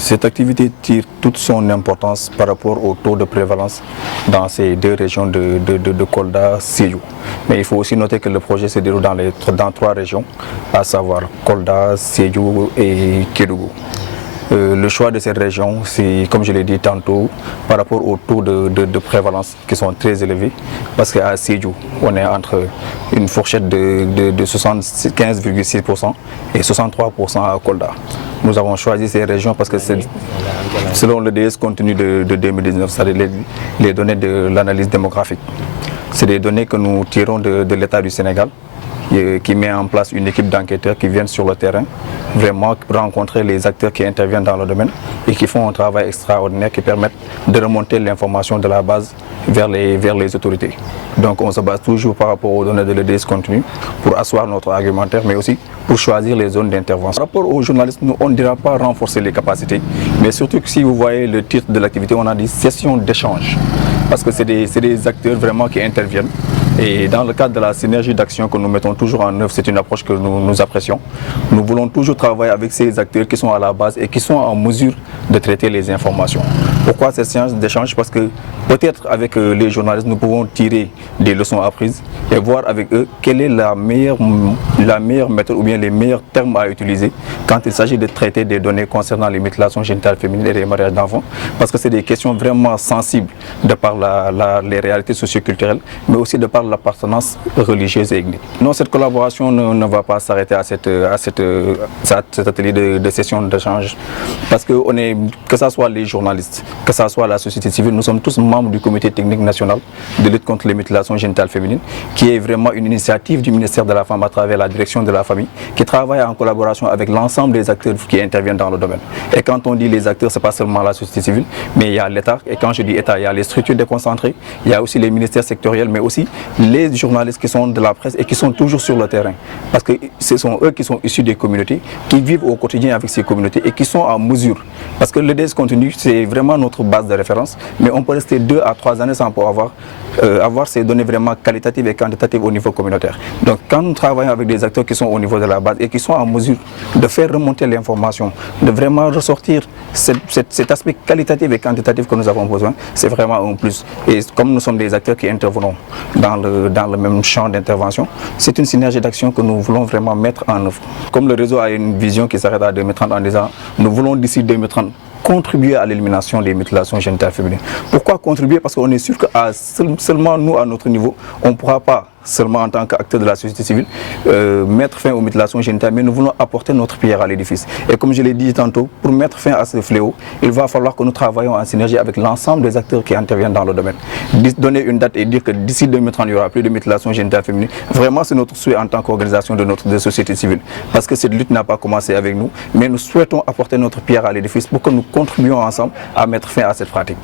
Cette activité tire toute son importance par rapport au taux de prévalence dans ces deux régions de Kolda, Sédhiou. Mais il faut aussi noter que le projet se déroule dans trois régions, à savoir Kolda, Sédhiou et Kédougou. Le choix de cette région, c'est, comme je l'ai dit tantôt, par rapport au taux de prévalence qui sont très élevés, parce qu'à Sédhiou, on est entre une fourchette de 75,6% et 63% à Kolda. Nous avons choisi ces régions parce que c'est selon le DS contenu de 2019, c'est-à-dire les données de l'analyse démographique. C'est des données que nous tirons de l'État du Sénégal, qui met en place une équipe d'enquêteurs qui viennent sur le terrain, vraiment rencontrer les acteurs qui interviennent dans le domaine et qui font un travail extraordinaire qui permet de remonter l'information de la base vers les autorités. Donc on se base toujours par rapport aux données de l'EDS continu pour asseoir notre argumentaire, mais aussi pour choisir les zones d'intervention. Par rapport aux journalistes, nous, on ne dira pas renforcer les capacités, mais surtout que si vous voyez le titre de l'activité, on a des sessions d'échange, parce que c'est des acteurs vraiment qui interviennent. Et dans le cadre de la synergie d'action que nous mettons toujours en œuvre, c'est une approche que nous apprécions. Nous voulons toujours travailler avec ces acteurs qui sont à la base et qui sont en mesure de traiter les informations. Pourquoi ces séances d'échange? Parce que peut-être avec les journalistes, nous pouvons tirer des leçons apprises et voir avec eux quelle est la meilleure méthode ou bien les meilleurs termes à utiliser quand il s'agit de traiter des données concernant les mutilations génitales féminines et les mariages d'enfants. Parce que c'est des questions vraiment sensibles de par les réalités socioculturelles, mais aussi de par l'appartenance religieuse et ethnique. Non, cette collaboration ne va pas s'arrêter à cet atelier de session d'échange, parce que ce soit les journalistes, que ce soit la société civile, nous sommes tous membres du comité technique national de lutte contre les mutilations génitales féminines, qui est vraiment une initiative du ministère de la Femme à travers la direction de la famille, qui travaille en collaboration avec l'ensemble des acteurs qui interviennent dans le domaine. Et quand on dit les acteurs, ce n'est pas seulement la société civile, mais il y a l'État, et quand je dis État, il y a les structures déconcentrées, il y a aussi les ministères sectoriels, mais aussi les journalistes qui sont de la presse et qui sont toujours sur le terrain. Parce que ce sont eux qui sont issus des communautés, qui vivent au quotidien avec ces communautés et qui sont en mesure. Parce que le DS continu, c'est vraiment notre base de référence, mais on peut rester 2 à 3 années sans pouvoir avoir ces données vraiment qualitatives et quantitatives au niveau communautaire. Donc quand nous travaillons avec des acteurs qui sont au niveau de la base et qui sont en mesure de faire remonter l'information, de vraiment ressortir cet aspect qualitatif et quantitatif que nous avons besoin, c'est vraiment un plus. Et comme nous sommes des acteurs qui intervenons dans le même champ d'intervention, c'est une synergie d'action que nous voulons vraiment mettre en œuvre. Comme le réseau a une vision qui s'arrête à 2030 en disant, nous voulons d'ici 2030 contribuer à l'élimination des mutilations génitales féminines. Pourquoi contribuer? Parce qu'on est sûr que seulement nous, à notre niveau, on ne pourra pas, seulement en tant qu'acteur de la société civile, mettre fin aux mutilations génitales, mais nous voulons apporter notre pierre à l'édifice. Et comme je l'ai dit tantôt, pour mettre fin à ce fléau, il va falloir que nous travaillions en synergie avec l'ensemble des acteurs qui interviennent dans le domaine. Donner une date et dire que d'ici 2030, il n'y aura plus de mutilations génitales féminines, vraiment c'est notre souhait en tant qu'organisation de société civile. Parce que cette lutte n'a pas commencé avec nous, mais nous souhaitons apporter notre pierre à l'édifice pour que nous contribuions ensemble à mettre fin à cette pratique.